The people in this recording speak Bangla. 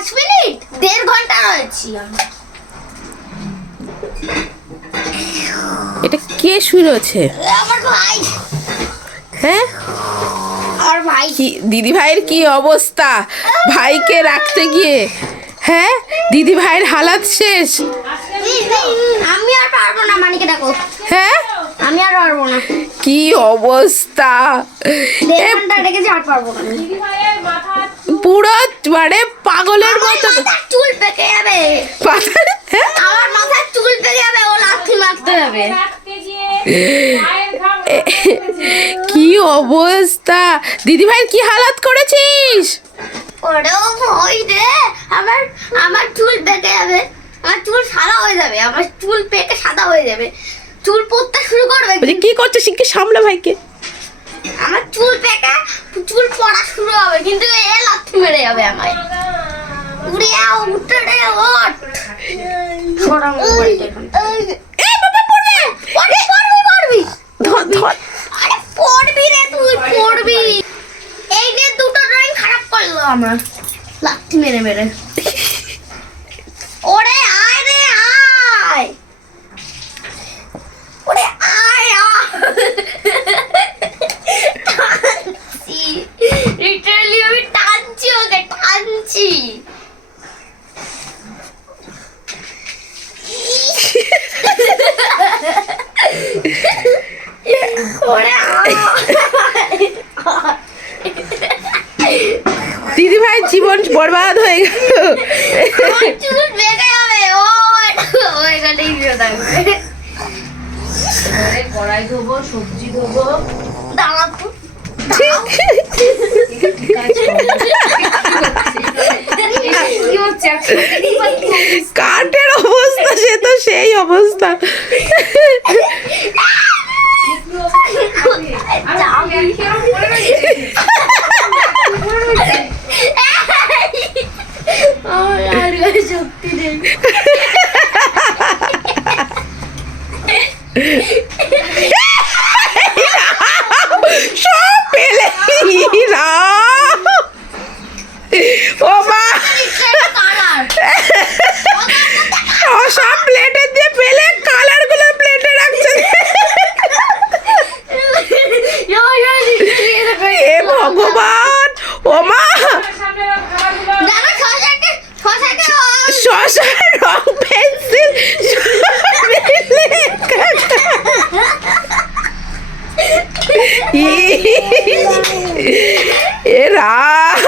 পাঁচ মিনিট? দেড় ঘণ্টা রয়েছি। এটা কে শুয়ে রয়েছে? আমার ভাই। হ্যাঁ? আমার ভাই। কি দিদি ভাইয়ের কি অবস্থা? ভাইকে রাখতে গিয়ে। হ্যাঁ? দিদি ভাইয়ের হালাত শেষ? আমি আর পারব না মানিকে ডাকো হ্যাঁ? আমি আর পারব না। কি অবস্থা? আর পুরো মানে মতো চুল পেকে যাবে। পাতা হ্যাঁ? আমার মাথার চুল পেকে যাবে ও লাথি মারতে যাবে। কি অবস্থা? দিদি ভাইয়ের কি হালাত করেছিস? ওরেও ভয় রে আমার আমার চুল পেকে যাবে। আমার চুল সাদা হয়ে যাবে আমার চুল পেকে সাদা হয়ে যাবে। চুল পড়তে শুরু করবে কি করছিস? শিখকে সামলা ভাইকে। আমার চুল পেকে চুল পড়া শুরু হবে কিন্তু এ লাথি মেরে যাবে আমায়। উড়িয়া উঠে রে ওঠ। সরা মোবাইলটা বাবা পড়বে পড়বি পড়বি পড়বি। ধর ধর। আরে পড়বি রে তুই পড়বি। এই যে দুটো ড্রয়িং খারাপ করল আমার। লাঠি মেরে মেরে। দিদি ভাই জীবন বরবাদ হয়ে গেল। কাঠের অবস্থা সে তো সেই অবস্থা আমি কেরম করে রয়েছে আমার আর গায়ে শক্তি নেই সব পেলে ও মা সব প্লেটে দিয়ে পেলে কালার। গুলো প্লেটে রাখছে এ ভগবান ও মা এ রাম